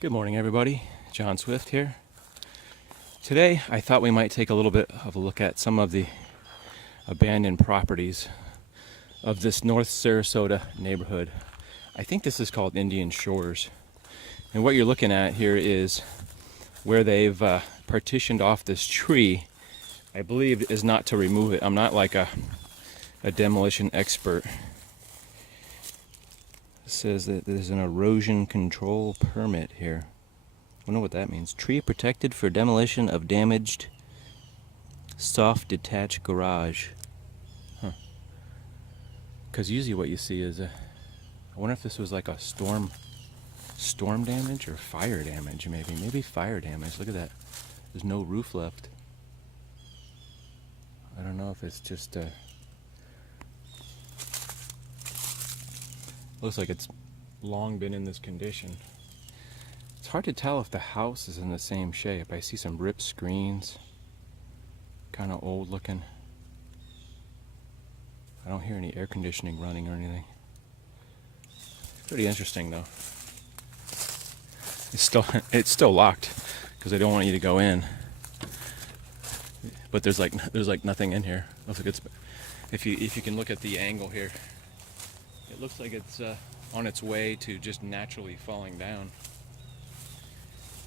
Good morning, everybody. John Swift here. Today, I thought we might take a little bit of a look at some of the abandoned properties of this North Sarasota neighborhood. I think this is called Indian Shores. And what you're looking at here is where they've partitioned off this tree. I believe is not to remove it. I'm not like a demolition expert. It says that there's an erosion control permit here. I don't know what that means. Tree protected for demolition of damaged soft detached garage. Huh. Because usually what you see is I wonder if this was like a storm damage or fire damage. Maybe fire damage. Look at that. There's no roof left. I don't know if it's just looks like it's long been in this condition. It's hard to tell if the house is in the same shape. I see some ripped screens, kind of old looking. I don't hear any air conditioning running or anything. Pretty interesting though. It's still locked because they don't want you to go in. But there's like nothing in here. Looks like it's, if you can look at the angle here, it looks like it's on its way to just naturally falling down.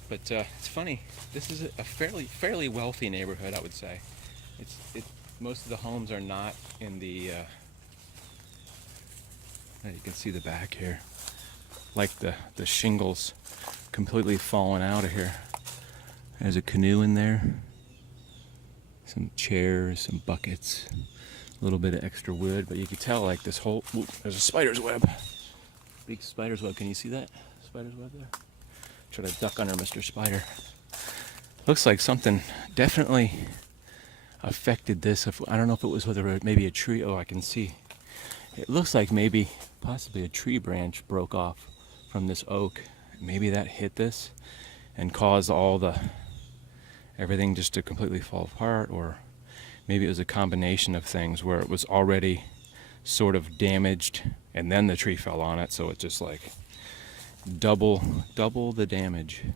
But it's funny. This is a fairly wealthy neighborhood, I wood say. Most of the homes are not in the. You can see the back here, like the shingles completely falling out of here. There's a canoe in there, some chairs, some buckets, a little bit of extra wood, but you can tell like this whole. Ooh, there's a spider's web. Big spider's web. Can you see that spider's web there? Try to duck under Mr. Spider. Looks like something definitely affected this. I don't know if it was whether maybe a tree. Oh, I can see. It looks like maybe possibly a tree branch broke off from this oak. Maybe that hit this and caused everything just to completely fall apart, or maybe it was a combination of things where it was already sort of damaged and then the tree fell on it, so it's just like double the damage. You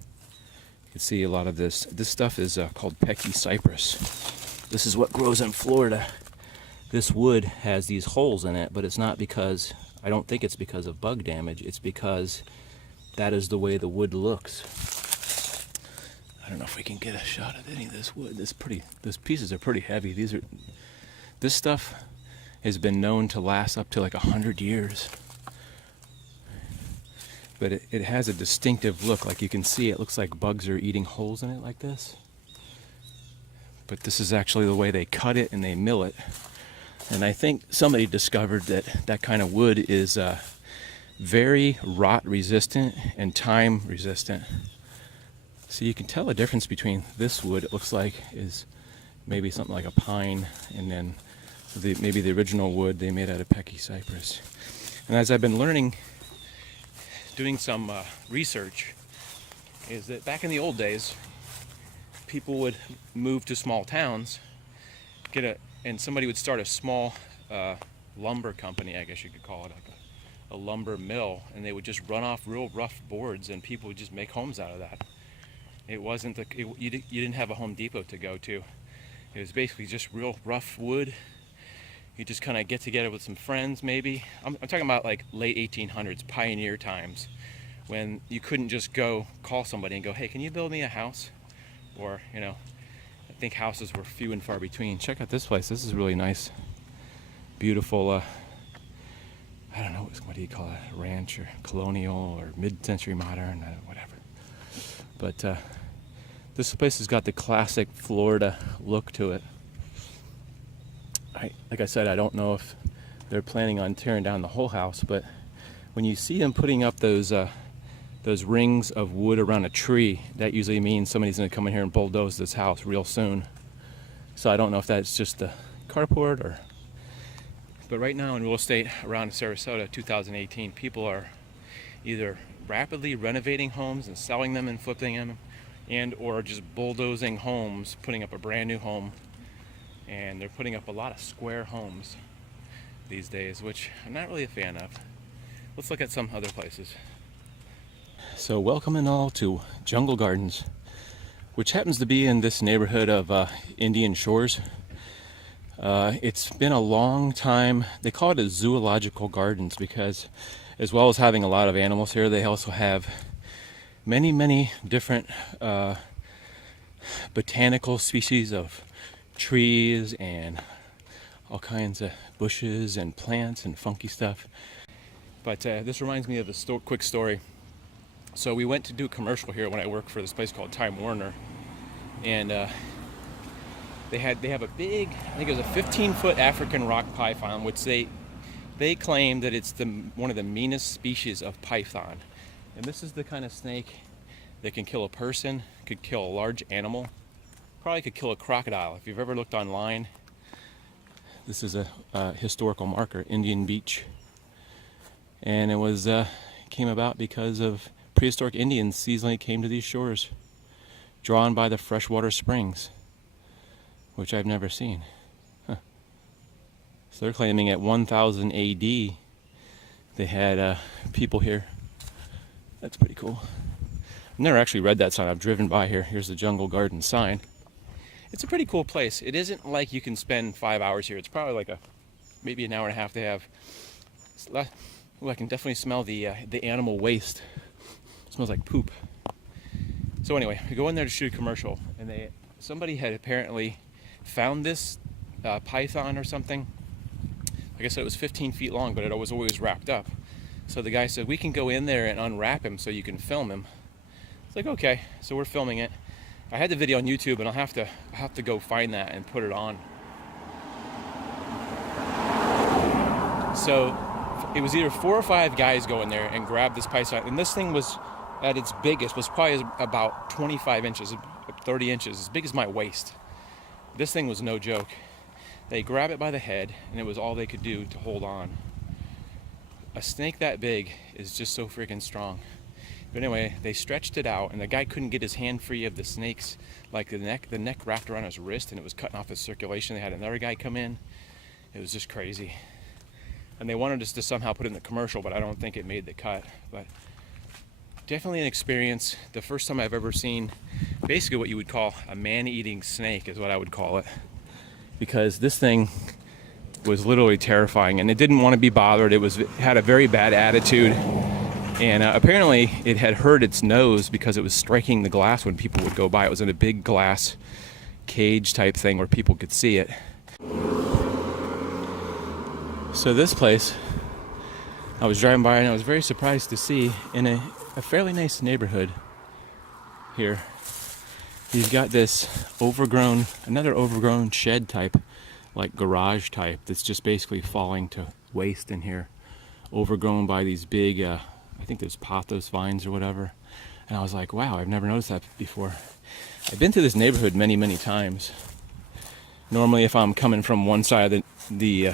can see a lot of this stuff is called Pecky cypress. This is what grows in Florida. This wood has these holes in it, but it's not because, I don't think it's because of bug damage, it's because that is the way the wood looks. I don't know if we can get a shot of any of this wood. These pieces are pretty heavy. This stuff has been known to last up to like 100 years. But it has a distinctive look. Like you can see, it looks like bugs are eating holes in it like this. But this is actually the way they cut it and they mill it. And I think somebody discovered that kind of wood is very rot resistant and time resistant. So you can tell the difference between this wood, it looks like, is maybe something like a pine, and then maybe the original wood they made out of Pecky cypress. And as I've been learning, doing some research, is that back in the old days, people would move to small towns, and somebody would start a small lumber company, I guess you could call it, like a lumber mill, and they would just run off real rough boards, and people would just make homes out of that. It wasn't you didn't have a Home Depot to go to. It was basically just real rough wood. You just kind of get together with some friends, maybe. I'm talking about like late 1800s, pioneer times, when you couldn't just go call somebody and go, hey, can you build me a house? Or, I think houses were few and far between. Check out this place. This is really nice. Beautiful, I don't know, what do you call it? Ranch or colonial or mid-century modern, whatever. But this place has got the classic Florida look to it. Like I said, I don't know if they're planning on tearing down the whole house, but when you see them putting up those rings of wood around a tree, that usually means somebody's going to come in here and bulldoze this house real soon. So I don't know if that's just the carport or... But right now in real estate around Sarasota, 2018, people are either rapidly renovating homes and selling them and flipping them, and or just bulldozing homes, putting up a brand new home. And they're putting up a lot of square homes these days, which I'm not really a fan of. Let's look at some other places. So welcoming all to Jungle Gardens, which happens to be in this neighborhood of Indian Shores. It's been a long time. They call it a zoological gardens because, as well as having a lot of animals here, they also have many different botanical species of trees and all kinds of bushes and plants and funky stuff. But this reminds me of a quick story. So we went to do a commercial here when I worked for this place called Time Warner, and they have a big, I think it was a 15-foot African rock python, which they claim that it's one of the meanest species of python. And this is the kind of snake that can kill a person, could kill a large animal, probably could kill a crocodile. If you've ever looked online, this is a historical marker, Indian Beach, and it was came about because of prehistoric Indians seasonally came to these shores, drawn by the freshwater springs, which I've never seen. Huh. So they're claiming at 1000 AD they had people here. That's pretty cool. I've never actually read that sign. I've driven by here. Here's the Jungle Garden sign. It's a pretty cool place. It isn't like you can spend 5 hours here. It's probably like maybe an hour and a half. They have. Ooh, I can definitely smell the animal waste. It smells like poop. So anyway, we go in there to shoot a commercial, and somebody had apparently found this python or something. Like I said, it was 15 feet long, but it was always wrapped up. So the guy said, we can go in there and unwrap him so you can film him. It's like, okay. So we're filming it. I had the video on YouTube, and I'll have to go find that and put it on. So it was either 4 or 5 guys go in there and grab this python, and this thing was at its biggest was probably about 25 inches, 30 inches, as big as my waist. This thing was no joke. They grab it by the head, and it was all they could do to hold on. A snake that big is just so freaking strong. But anyway, they stretched it out, and the guy couldn't get his hand free of the snake's, like the neck wrapped around his wrist, and it was cutting off his circulation. They had another guy come in. It was just crazy. And they wanted us to somehow put it in the commercial, but I don't think it made the cut. But definitely an experience. The first time I've ever seen basically what you would call a man-eating snake is what I would call it. Because this thing was literally terrifying, and it didn't want to be bothered. It had a very bad attitude. And apparently it had hurt its nose because it was striking the glass when people would go by. It was in a big glass cage type thing where people could see it. So this place, I was driving by, and I was very surprised to see in a fairly nice neighborhood here. You've got this another overgrown shed type, like garage type, that's just basically falling to waste in here. Overgrown by these big, I think there's pothos vines or whatever. And I was like, wow, I've never noticed that before. I've been to this neighborhood many times. Normally, if I'm coming from one side of the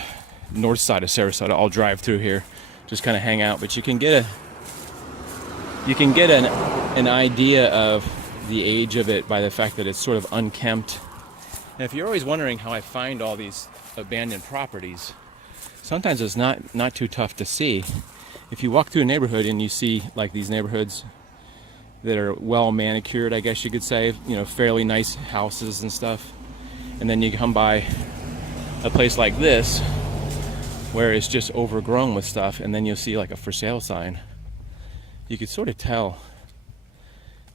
north side of Sarasota, I'll drive through here, just kind of hang out. But you can get an idea of the age of it by the fact that it's sort of unkempt. And if you're always wondering how I find all these abandoned properties, sometimes it's not too tough to see. If you walk through a neighborhood and you see like these neighborhoods that are well manicured, I guess you could say, fairly nice houses and stuff, and then you come by a place like this where it's just overgrown with stuff, and then you'll see like a for sale sign, you could sort of tell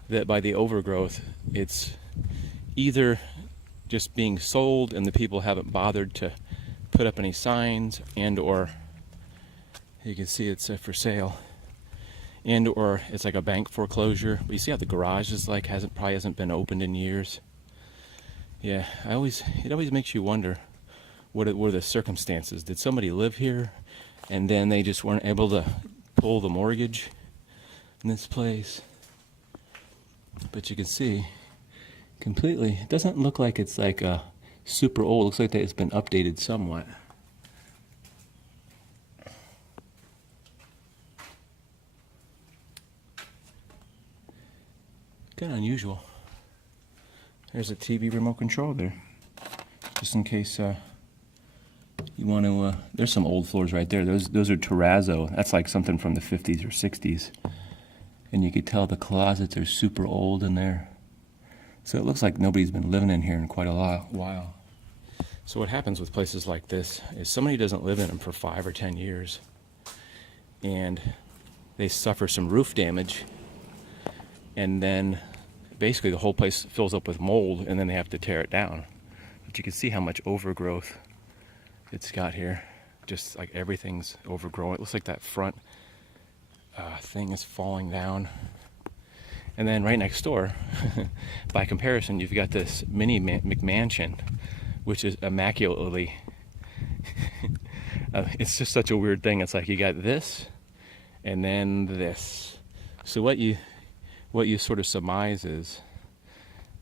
that by the overgrowth, it's either just being sold and the people haven't bothered to put up any signs, and or you can see it's for sale, and or it's like a bank foreclosure. But you see how the garage is like probably hasn't been opened in years. Yeah, it always makes you wonder, what were the circumstances? Did somebody live here and then they just weren't able to pull the mortgage in this place? But you can see completely, it doesn't look like it's like super old. It looks like that it's been updated somewhat. Kind of unusual. There's a TV remote control there, just in case you want to. There's some old floors right there. Those are terrazzo. That's like something from the 50s or 60s. And you could tell the closets are super old in there. So it looks like nobody's been living in here in quite a while. So what happens with places like this is somebody doesn't live in them for 5 or 10 years. And they suffer some roof damage. And then basically the whole place fills up with mold, and then they have to tear it down. But you can see how much overgrowth it's got here. Just like everything's overgrown. It looks like that front thing is falling down. And then right next door, by comparison, you've got this mini McMansion, which is immaculately, it's just such a weird thing. It's like you got this, and then this. So what you sort of surmise is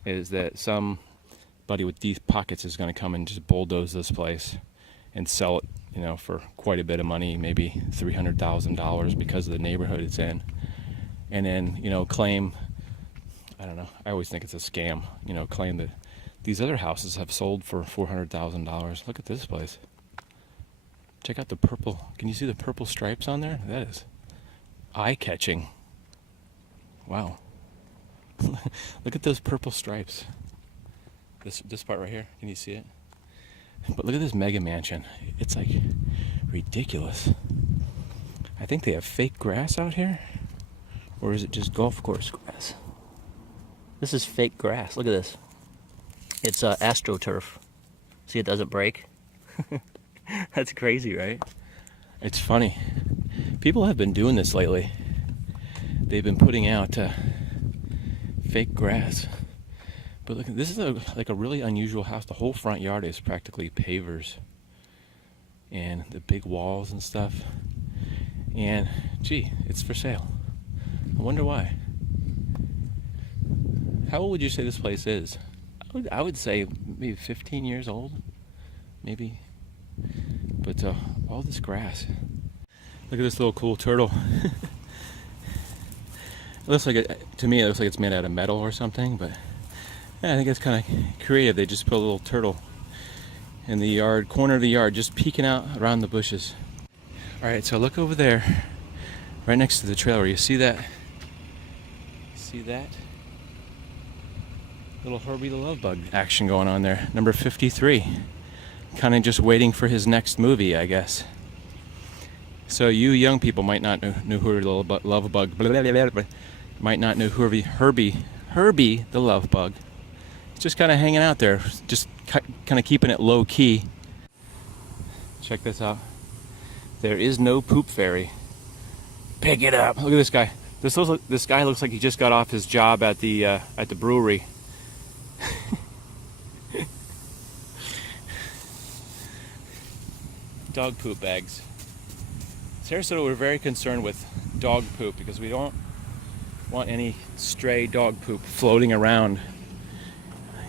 that somebody with deep pockets is going to come and just bulldoze this place and sell it, for quite a bit of money, maybe $300,000 because of the neighborhood it's in. And then, claim, I don't know, I always think it's a scam, claim that these other houses have sold for $400,000. Look at this place. Check out the purple. Can you see the purple stripes on there? That is eye-catching. Wow. Look at those purple stripes. This part right here, can you see it? But look at this mega mansion. It's like ridiculous. I think they have fake grass out here. Or is it just golf course grass? This is fake grass. Look at this. It's AstroTurf. See, it doesn't break. That's crazy, right? It's funny. People have been doing this lately. They've been putting out fake grass. But look, this is like a really unusual house. The whole front yard is practically pavers. And the big walls and stuff. And, gee, it's for sale. I wonder why. How old would you say this place is? I would say maybe 15 years old. Maybe. But all this grass. Look at this little cool turtle. It looks like to me it looks like it's made out of metal or something, but yeah, I think it's kind of creative. They just put a little turtle in the yard, corner of the yard, just peeking out around the bushes. All right, so look over there, right next to the trailer. You see that? See that? Little Herbie the Love Bug action going on there. Number 53. Kind of just waiting for his next movie, I guess. So you young people might not know who the Love Bug, might not know who Herbie the Love Bug. It's just kind of hanging out there, just kind of keeping it low key. Check this out. There is no poop fairy. Pick it up. Look at this guy. This guy looks like he just got off his job at the brewery. Dog poop bags. Sarasota, we're very concerned with dog poop because we don't want any stray dog poop floating around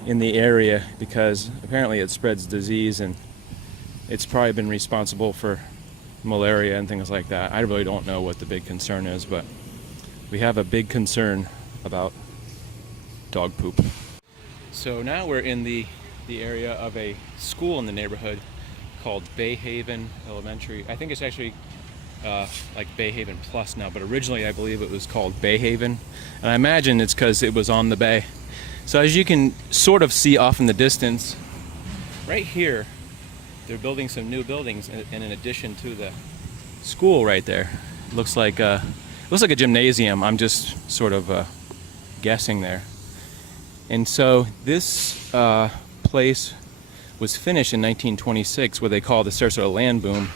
in the area, because apparently it spreads disease and it's probably been responsible for malaria and things like that. I really don't know what the big concern is, but we have a big concern about dog poop. So now we're in the area of a school in the neighborhood called Bayhaven Elementary. I think it's actually like Bayhaven Plus now, but originally I believe it was called Bayhaven, and I imagine it's because it was on the bay. So as you can sort of see off in the distance, right here, they're building some new buildings in addition to the school right there. It looks like a gymnasium. I'm just sort of guessing there. And so this place was finished in 1926, what they call the Sarasota Land Boom.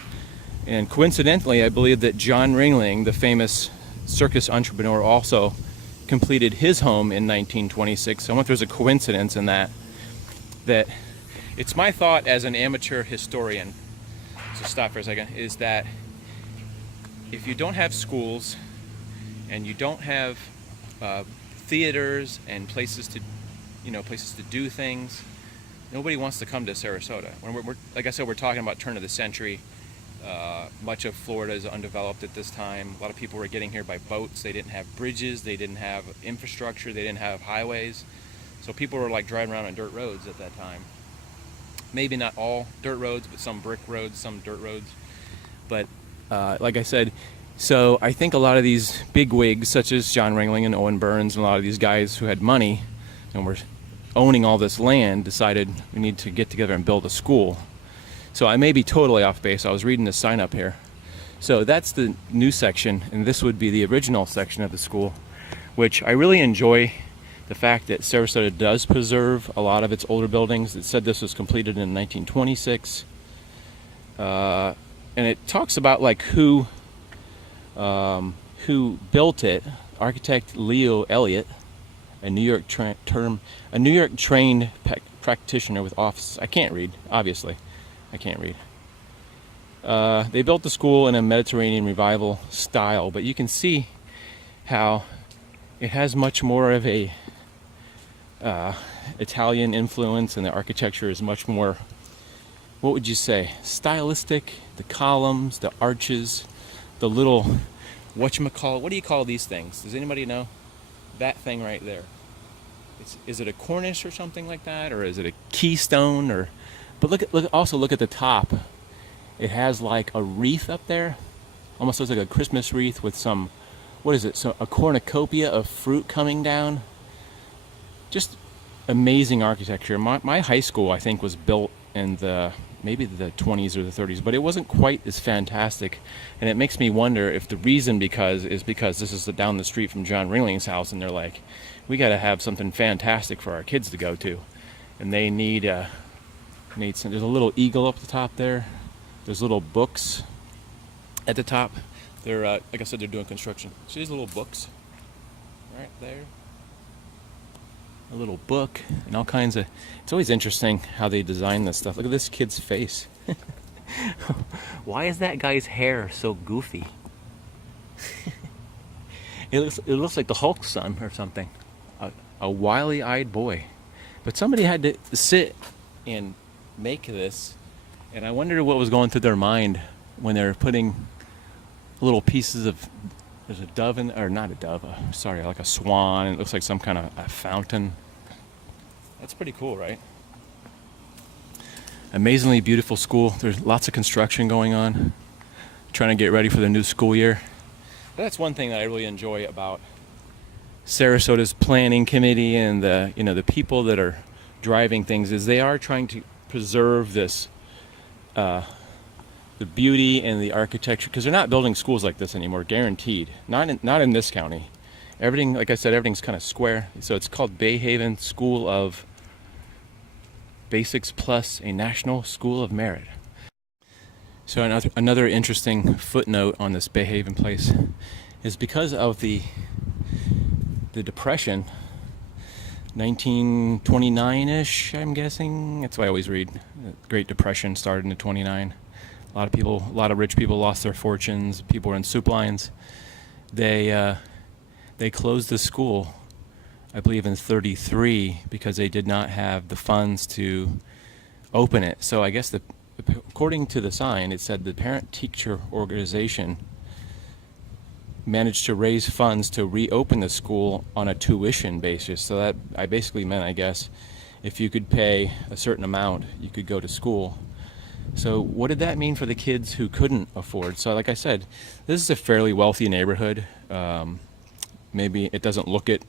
And coincidentally, I believe that John Ringling, the famous circus entrepreneur, also completed his home in 1926. So I wonder if there's a coincidence in that it's my thought as an amateur historian, so stop for a second, is that if you don't have schools and you don't have theaters and places to do things, nobody wants to come to Sarasota. When we're like I said, we're talking about turn of the century. Much of Florida is undeveloped at this time. A lot of people were getting here by boats. They didn't have bridges. They didn't have infrastructure. They didn't have highways. So people were like driving around on dirt roads at that time. Maybe not all dirt roads, but some brick roads, some dirt roads. But like I said, So I think a lot of these big wigs, such as John Ringling and Owen Burns, and a lot of these guys who had money and were owning all this land, decided we need to get together and build a school. So I may be totally off base. I was reading the sign up here. So that's the new section, and this would be the original section of the school, which I really enjoy the fact that Sarasota does preserve a lot of its older buildings. It said this was completed in 1926. And it talks about like who built it. Architect Leo Eliot, a New York trained practitioner with offices. I can't read, obviously. I can't read. They built the school in a Mediterranean revival style, but you can see how it has much more of a Italian influence, and the architecture is much more, what would you say, stylistic. The columns, the arches, the little, what do you call these things? Does anybody know? That thing right there. Is it a cornice or something like that, or is it a keystone? But also look at the top. It has like a wreath up there, almost looks like a Christmas wreath with some, what is it? So a cornucopia of fruit coming down. Just amazing architecture. My high school, I think, was built in maybe the 20s or the 30s, but it wasn't quite as fantastic. And it makes me wonder if the reason is because this is down the street from John Ringling's house, and they're like, we got to have something fantastic for our kids to go to, and they need some. There's a little eagle up the top there. There's little books at the top. They're like I said, they're doing construction. See these little books right there. A little book and all kinds of. It's always interesting how they design this stuff. Look at this kid's face. Why is that guy's hair so goofy? It looks like the Hulk's son or something. A wily-eyed boy. But somebody had to sit and make this, and I wondered what was going through their mind when they're putting little pieces of. There's a dove or not a dove. Sorry, like a swan. It looks like some kind of a fountain. That's pretty cool, right? Amazingly beautiful school. There's lots of construction going on. Trying to get ready for the new school year. But that's one thing that I really enjoy about Sarasota's planning committee and the people that are driving things, is they are trying to preserve this the beauty and the architecture, because they're not building schools like this anymore, guaranteed. Not in this county. Everything, like I said, everything's kind of square. So it's called Bayhaven School of Basics Plus a National School of Merit. So another interesting footnote on this Bayhaven place is because of the Depression, 1929-ish, I'm guessing. That's what I always read. The Great Depression started in 29. A lot of rich people lost their fortunes. People were in soup lines. They closed the school, I believe, in 33 because they did not have the funds to open it. So I guess according to the sign, it said the parent-teacher organization managed to raise funds to reopen the school on a tuition basis. So that I basically meant, I guess, if you could pay a certain amount, you could go to school. So what did that mean for the kids who couldn't afford? So like I said, this is a fairly wealthy neighborhood. Maybe it doesn't look it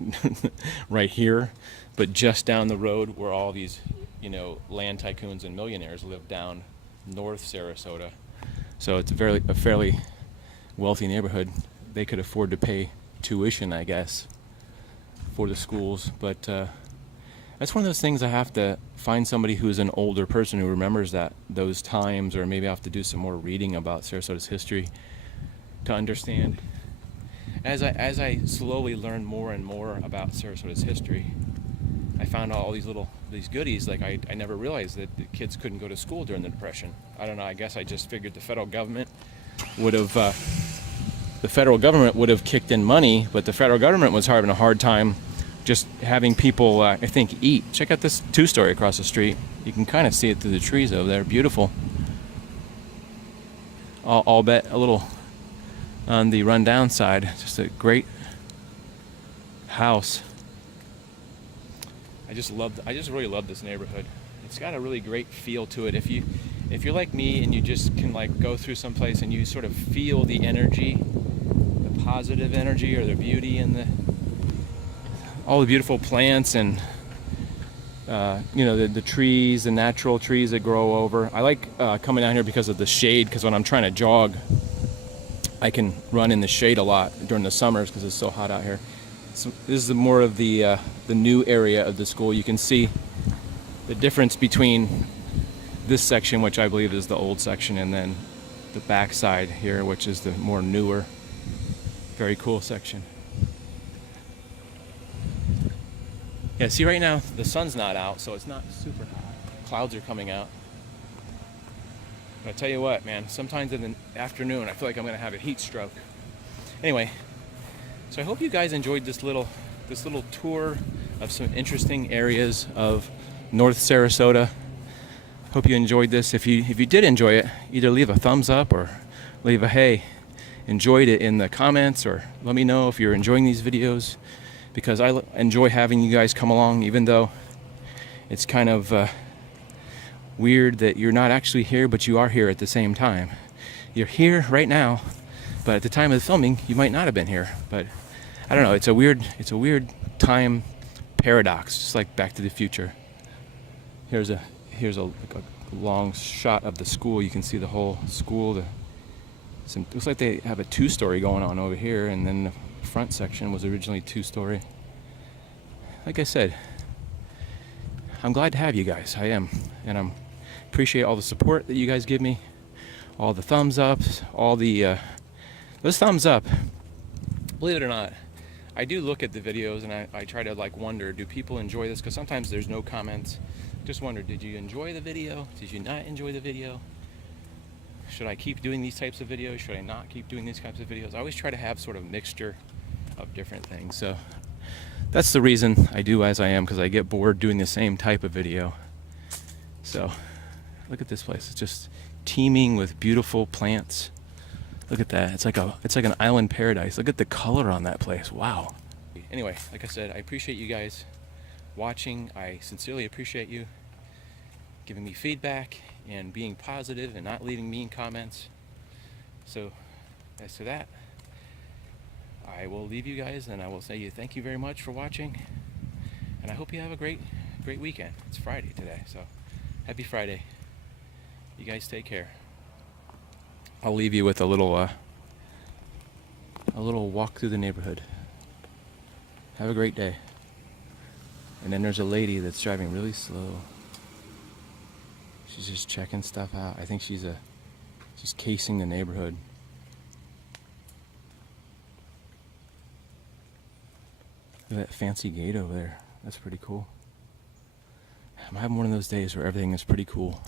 right here, but just down the road where all these, land tycoons and millionaires live down North Sarasota. So it's a fairly wealthy neighborhood. They could afford to pay tuition, I guess, for the schools. But that's one of those things I have to find somebody who's an older person who remembers those times, or maybe I have to do some more reading about Sarasota's history to understand. As I slowly learn more and more about Sarasota's history, I found all these goodies. Like I never realized that the kids couldn't go to school during the Depression. I don't know. I guess I just figured the federal government would have kicked in money, but the federal government was having a hard time just having people, I think, eat. Check out this two-story across the street. You can kind of see it through the trees over there. Beautiful. I'll bet a little on the rundown side. Just a great house. I just really love this neighborhood. It's got a really great feel to it. If you're like me and you just can go through someplace and you sort of feel the energy positive energy or the beauty in all the beautiful plants and you know, the trees, the natural trees that grow over. I like coming down here because of the shade, because when I'm trying to jog, I can run in the shade a lot during the summers because it's so hot out here. So this is more of the new area of the school. You can see the difference between this section, which I believe is the old section, and then the back side here, which is the more newer, very cool section. Yeah, see, right now the sun's not out, so it's not super hot. Clouds are coming out. But I tell you what, man, sometimes in the afternoon I feel like I'm gonna have a heat stroke. Anyway, so I hope you guys enjoyed this little tour of some interesting areas of North Sarasota. Hope you enjoyed this. If you did enjoy it, either leave a thumbs up or leave a hey, enjoyed it in the comments, or let me know if you're enjoying these videos, because I enjoy having you guys come along, even though it's kind of weird that you're not actually here, but you are here at the same time. You're here right now, but at the time of the filming, you might not have been here. But I don't know. It's a weird time paradox, just like Back to the Future. Here's a long shot of the school. You can see the whole school. Looks like they have a 2-story going on over here, and then the front section was originally 2-story. Like I said, I'm glad to have you guys. I am, and I appreciate all the support that you guys give me, all the thumbs ups, all the those thumbs up. Believe it or not, I do look at the videos and I try to like wonder, do people enjoy this? Because sometimes there's no comments. Just wonder, did you enjoy the video? Did you not enjoy the video? Should I keep doing these types of videos? Should I not keep doing these types of videos? I always try to have sort of a mixture of different things. So that's the reason I do as I am, because I get bored doing the same type of video. So look at this place. It's just teeming with beautiful plants. Look at that. It's like an island paradise. Look at the color on that place. Wow. Anyway, like I said, I appreciate you guys watching. I sincerely appreciate you giving me feedback and being positive and not leaving mean comments. So as to that, I will leave you guys, and I will say thank you very much for watching, and I hope you have a great weekend. It's Friday today, so happy Friday. You guys take care. I'll leave you with a little walk through the neighborhood. Have a great day. And then there's a lady that's driving really slow. She's just checking stuff out. I think she's casing the neighborhood. Look at that fancy gate over there. That's pretty cool. I'm having one of those days where everything is pretty cool.